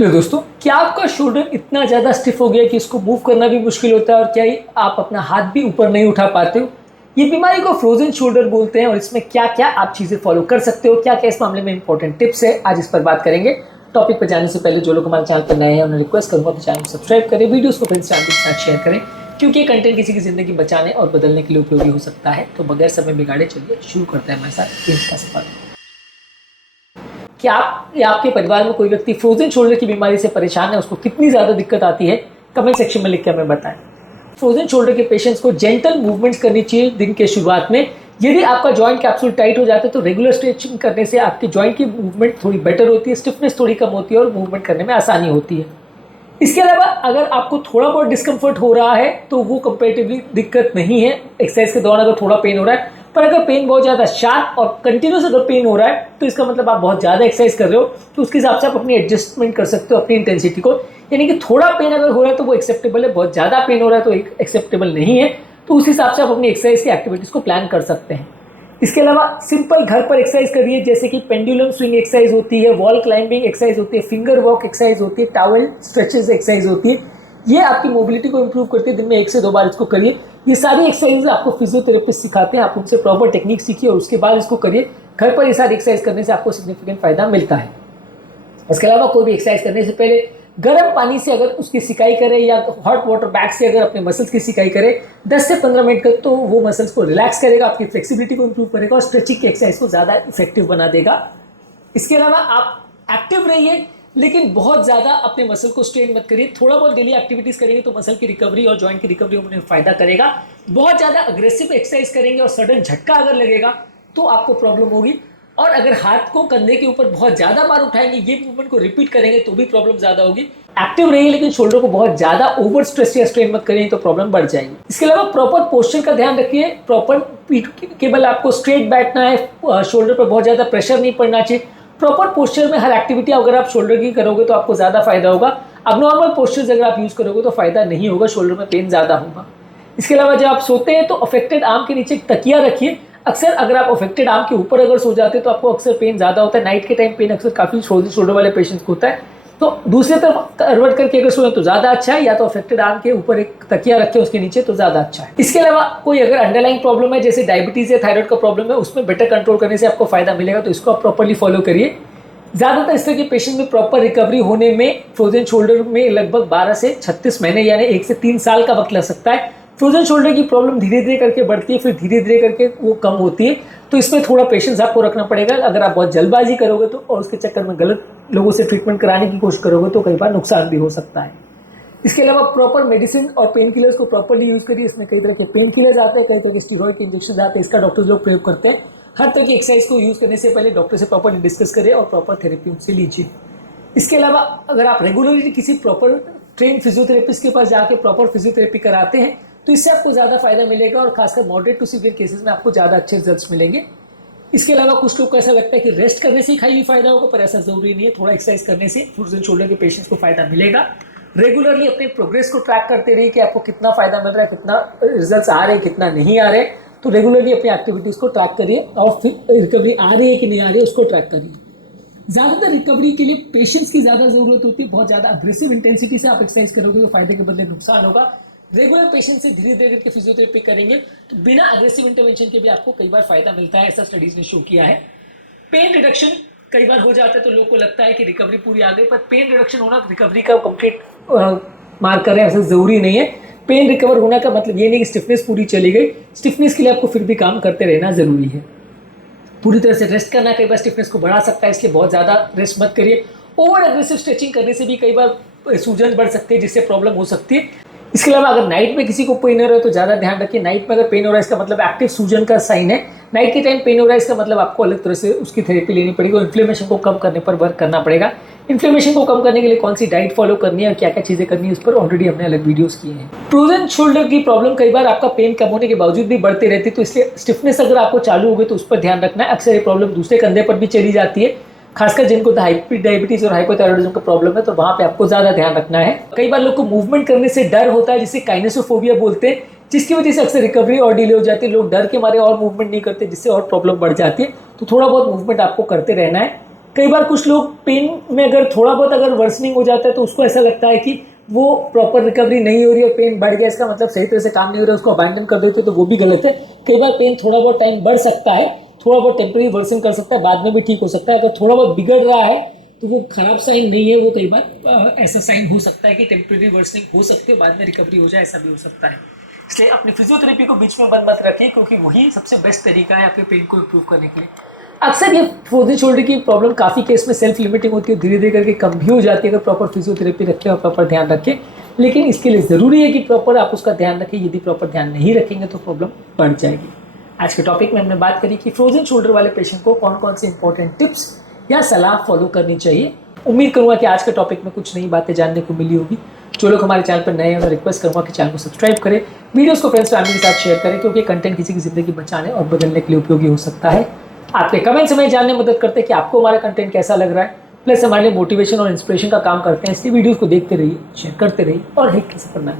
Hello दोस्तों, क्या आपका शोल्डर इतना ज़्यादा स्टिफ हो गया कि इसको मूव करना भी मुश्किल होता है और क्या आप अपना हाथ भी ऊपर नहीं उठा पाते हो? ये बीमारी को फ्रोजन शोल्डर बोलते हैं और इसमें क्या क्या आप चीज़ें फॉलो कर सकते हो, क्या क्या इस मामले में इंपॉर्टेंट टिप्स है, आज इस पर बात करेंगे। टॉपिक पर जाने से पहले जो लोग हमारे चैनल पर नए हैं उन्हें रिक्वेस्ट करूँगा कि चैनल को सब्सक्राइब करें, वीडियोज़ को फ्रेंड्स फैमिली के साथ शेयर करें, क्योंकि ये कंटेंट किसी की ज़िंदगी बचाने और बदलने के लिए उपयोगी हो सकता है। तो बगैर समय बिगाड़े चलिए शुरू करते हैं हमारे साथ इनका सफर। क्या आप या आपके परिवार में कोई व्यक्ति फ्रोजन शोल्डर की बीमारी से परेशान है? उसको कितनी ज़्यादा दिक्कत आती है, कमेंट सेक्शन में लिख के हमें बताएं। फ्रोजन शोल्डर के पेशेंट्स को जेंटल मूवमेंट्स करनी चाहिए दिन के शुरुआत में। यदि आपका जॉइंट कैप्सूल टाइट हो जाता है तो रेगुलर स्ट्रेचिंग करने से आपके जॉइंट की मूवमेंट थोड़ी बेटर होती है, स्टिफनेस थोड़ी कम होती है और मूवमेंट करने में आसानी होती है। इसके अलावा अगर आपको थोड़ा बहुत डिस्कम्फर्ट हो रहा है तो वो कंपेरेटिवली दिक्कत नहीं है। एक्सरसाइज के दौरान अगर थोड़ा पेन हो रहा है, पर अगर पेन बहुत ज़्यादा शार्प और कंटिन्यूस अगर पेन हो रहा है तो इसका मतलब आप बहुत ज़्यादा एक्सरसाइज कर रहे हो, तो उसके हिसाब से आप अपनी एडजस्टमेंट कर सकते हो अपनी इंटेंसिटी को। यानी कि थोड़ा पेन अगर हो रहा है तो वो एक्सेप्टेबल है, बहुत ज़्यादा पेन हो रहा है तो एक्सेप्टेबल नहीं है। तो उस हिसाब से आप अपनी एक्सरसाइज की एक्टिविटीज़ को प्लान कर सकते हैं। इसके अलावा सिंपल घर पर एक्सरसाइज करिए, जैसे कि पेंडुलम स्विंग एक्सरसाइज होती है, वॉल क्लाइंबिंग एक्सरसाइज होती है, फिंगर वॉक एक्सरसाइज होती है, टॉवल स्ट्रेचेस एक्सरसाइज होती है। ये आपकी मोबिलिटी को इंप्रूव करती है। दिन में 1 से 2 बार इसको करिए। ये सारी एक्सरसाइज आपको फिजियोथेरेपिस्ट सिखाते हैं, आप उनसे प्रॉपर टेक्निक सीखिए और उसके बाद इसको करिए। घर पर ये सारी एक्सरसाइज करने से आपको सिग्निफिकेंट फायदा मिलता है। इसके अलावा कोई भी एक्सरसाइज करने से पहले गर्म पानी से अगर उसकी सिकाई करें या हॉट वाटर बैग से अगर अपने मसल्स की सिकाई करें 10 से 15 मिनट तक, तो वो मसल्स को रिलैक्स करेगा, आपकी फ्लेक्सिबिलिटी को इंप्रूव करेगा और स्ट्रेचिंग की एक्सरसाइज को ज़्यादा इफेक्टिव बना देगा। इसके अलावा आप एक्टिव रहिए, लेकिन बहुत ज़्यादा अपने मसल को स्ट्रेन मत करिए। थोड़ा बहुत डेली एक्टिविटीज़ करेंगे तो मसल की रिकवरी और जॉइंट की रिकवरी में फायदा करेगा। बहुत ज़्यादा अग्रेसिव एक्सरसाइज करेंगे और सडन झटका अगर लगेगा तो आपको प्रॉब्लम होगी। और अगर हाथ को कंधे के ऊपर बहुत ज़्यादा बार उठाएंगे, ये मूवमेंट को रिपीट करेंगे तो भी प्रॉब्लम ज़्यादा होगी। एक्टिव रहिए, लेकिन शोल्डर को बहुत ज़्यादा ओवर स्ट्रेस या स्ट्रेन मत करिए, तो प्रॉब्लम बढ़ जाएगी। इसके अलावा प्रॉपर पोस्चर का ध्यान रखिए। प्रॉपर पीठ केवल आपको स्ट्रेट बैठना है, शोल्डर पर बहुत ज़्यादा प्रेशर नहीं पड़ना चाहिए। प्रॉपर पोस्चर में हर एक्टिविटी अगर आप शोल्डर की करोगे तो आपको ज़्यादा फायदा होगा। अब नॉर्मल पोस्चर्स अगर आप यूज़ करोगे तो फायदा नहीं होगा, शोल्डर में पेन ज़्यादा होगा। इसके अलावा जब आप सोते हैं तो अफेक्टेड आर्म के नीचे तकिया रखिए। अक्सर अगर आप अफेक्टेड आर्म के ऊपर अगर सो जाते हैं तो आपको अक्सर पेन ज़्यादा होता है। नाइट के टाइम पेन अक्सर काफ़ी शोल्डर वाले पेशेंट्स को होता है, तो दूसरे तरफ करवट करके अगर सोए तो ज़्यादा अच्छा है, या तो अफेक्टेड आर्म के ऊपर एक तकिया रखें उसके नीचे तो ज़्यादा अच्छा है। इसके अलावा कोई अगर अंडरलाइंग प्रॉब्लम है, जैसे डायबिटीज़ या थायराइड का प्रॉब्लम है, उसमें बेटर कंट्रोल करने से आपको फायदा मिलेगा, तो इसको आप प्रॉपरली फॉलो करिए। ज़्यादातर इस तरह के पेशेंट में प्रॉपर रिकवरी होने में फ्रोजन शोल्डर में लगभग 12 से 36 महीने यानी 1 से 3 साल का वक्त लग सकता है। फ्रोजन शोल्डर की प्रॉब्लम धीरे धीरे करके बढ़ती है, फिर धीरे धीरे करके वो कम होती है, तो इसमें थोड़ा पेशेंस आपको रखना पड़ेगा। अगर आप बहुत जल्दबाजी करोगे तो और उसके चक्कर में गलत लोगों से ट्रीटमेंट कराने की कोशिश करोगे तो कई बार नुकसान भी हो सकता है। इसके अलावा प्रॉपर मेडिसिन और पेन किलर्स को प्रॉपरली यूज़ करिए। इसमें कई तरह के पेन किलर्स आते हैं, कई तरह के स्टीरॉइड के इंजेक्शन आते हैं, इसका डॉक्टर्स लोग प्रयोग करते हैं। हर तरह की एक्सरसाइज को यूज़ करने से पहले डॉक्टर से प्रॉपरली डिस्कस करें और प्रॉपर थेरेपी उनसे लीजिए। इसके अलावा अगर आप रेगुलरली किसी प्रॉपर ट्रेन फिजियोथेरेपिस्ट के पास जाके प्रॉपर फिजियोथेरेपी कराते हैं तो इससे आपको ज़्यादा फायदा मिलेगा और खासकर मॉडरेट टू सीवियर केसेस में आपको ज़्यादा अच्छे रिजल्ट्स मिलेंगे। इसके अलावा कुछ लोग को ऐसा लगता है कि रेस्ट करने से ही खाली फायदा होगा, पर ऐसा जरूरी नहीं है। थोड़ा एक्सरसाइज करने से फ्रोजन शोल्डर के पेशेंट्स को फायदा मिलेगा। रेगुलरली अपने प्रोग्रेस को ट्रैक करते रहिए कि आपको कितना फायदा मिल रहा है, कितना रिजल्ट्स आ रहे हैं, कितना नहीं आ रहे। तो रेगुलरली अपनी एक्टिविटीज़ को ट्रैक करिए और फिर रिकवरी आ रही है कि नहीं आ रही है उसको ट्रैक करिए। ज़्यादातर रिकवरी के लिए पेशेंस की ज़्यादा ज़रूरत होती है। बहुत ज़्यादा अग्रेसिव इंटेंसिटी से आप एक्सरसाइज करोगे तो फायदे के बदले नुकसान होगा। रेगुलर पेशेंट से धीरे धीरे करके फिजियोथेरेपी करेंगे तो बिना अग्रेसिव इंटरवेंशन के भी आपको कई बार फायदा मिलता है, ऐसा स्टडीज ने शो किया है। पेन रिडक्शन कई बार हो जाता है तो लोग को लगता है कि रिकवरी पूरी आ गई, पर पेन रिडक्शन होना रिकवरी का कंप्लीट मार्कर है, ऐसा जरूरी नहीं है। पेन रिकवर होना का मतलब ये नहीं कि स्टिफनेस पूरी चली गई। स्टिफनेस के लिए आपको फिर भी काम करते रहना जरूरी है। पूरी तरह से रेस्ट करना कई बार स्टिफनेस को बढ़ा सकता है, इसलिए बहुत ज़्यादा रेस्ट मत करिए। ओवर एग्रेसिव स्ट्रेचिंग करने से भी कई बार सूजन बढ़ सकती है, जिससे प्रॉब्लम हो सकती है। इसके अलावा अगर नाइट में किसी को पेन हो रहा है तो ज़्यादा ध्यान रखिए। नाइट में अगर पेन हो रहा है इसका मतलब एक्टिव सूजन का साइन है। नाइट के टाइम पेन हो रहा है इसका मतलब आपको अलग तरह से उसकी थेरेपी लेनी पड़ेगी और इन्फ्लेमेशन को कम करने पर वर्क करना पड़ेगा। इन्फ्लेमेशन को कम करने के लिए कौन सी डाइट फॉलो करनी है और क्या क्या चीज़ें करनी है उस पर ऑलरेडी हमने अलग वीडियोस किए हैं। फ्रोजन शोल्डर की प्रॉब्लम कई बार आपका पेन कम होने के बावजूद भी बढ़ती रहती है, तो इसलिए स्टिफनेस अगर आपको चालू हो गई तो उस पर ध्यान रखना है। अक्सर ये प्रॉब्लम दूसरे कंधे पर भी चली जाती है, खासकर जिनको डायबिटीज और हाइपोथायराइडिज्म का प्रॉब्लम है, तो वहाँ पे आपको ज़्यादा ध्यान रखना है। कई बार लोग को मूवमेंट करने से डर होता है, जिसे काइनेसोफोबिया बोलते हैं, जिसकी वजह से अक्सर रिकवरी और डिले हो जाती है। लोग डर के मारे और मूवमेंट नहीं करते, जिससे और प्रॉब्लम बढ़ जाती है। तो थोड़ा बहुत मूवमेंट आपको करते रहना है। कई बार कुछ लोग पेन में अगर थोड़ा बहुत अगर वर्सनिंग हो जाता है तो उसको ऐसा लगता है कि वो प्रॉपर रिकवरी नहीं हो रही है, पेन बढ़ गया, इसका मतलब सही तरह से काम नहीं हो रहा है, उसको अबैंडन कर देते तो वो भी गलत है। कई बार पेन थोड़ा बहुत टाइम बढ़ सकता है, थोड़ा बहुत टेम्परेरी वर्सन कर सकता है, बाद में भी ठीक हो सकता है। अगर थोड़ा बहुत बिगड़ रहा है तो वो खराब साइन नहीं है, वो कई बार ऐसा साइन हो सकता है कि टेम्परेरी वर्सनिंग हो सकती है, बाद में रिकवरी हो जाए, ऐसा भी हो सकता है। इसलिए अपनी फिजियोथेरेपी को बीच में बंद मत रखिए, क्योंकि वही सबसे बेस्ट तरीका है आपके पेन को इम्प्रूव करने के लिए। अक्सर ये फ्रोजन शोल्डर की प्रॉब्लम काफ़ी केस में सेल्फ लिमिटिंग होती है, धीरे धीरे करके कम भी हो जाती है अगर प्रॉपर फिजियोथेरेपी रखें और प्रॉपर ध्यान रखें। लेकिन इसके लिए ज़रूरी है कि प्रॉपर आप उसका ध्यान रखें, यदि प्रॉपर ध्यान नहीं रखेंगे तो प्रॉब्लम बढ़ जाएगी। आज के टॉपिक में हमने बात करी कि फ्रोजन शोल्डर वाले पेशेंट को कौन कौन से इंपॉर्टेंट टिप्स या सलाह फॉलो करनी चाहिए। उम्मीद करूंगा कि आज के टॉपिक में कुछ नई बातें जानने को मिली होगी। जो लोग हमारे चैनल पर नए हैं, मैं रिक्वेस्ट करूंगा कि चैनल को सब्सक्राइब करें, वीडियोस को फ्रेंड्स फैमिली के साथ शेयर करें, क्योंकि कंटेंट किसी की जिंदगी बचाने और बदलने के लिए उपयोगी हो सकता है। आपके कमेंट्स हमें जानने में मदद करते हैं कि आपको हमारा कंटेंट कैसा लग रहा है, प्लस हमारे लिए मोटिवेशन और इंस्पिरेशन का काम करते हैं। इसलिए वीडियोस को देखते रहिए, शेयर करते रहिए और हेल्थ की सफर में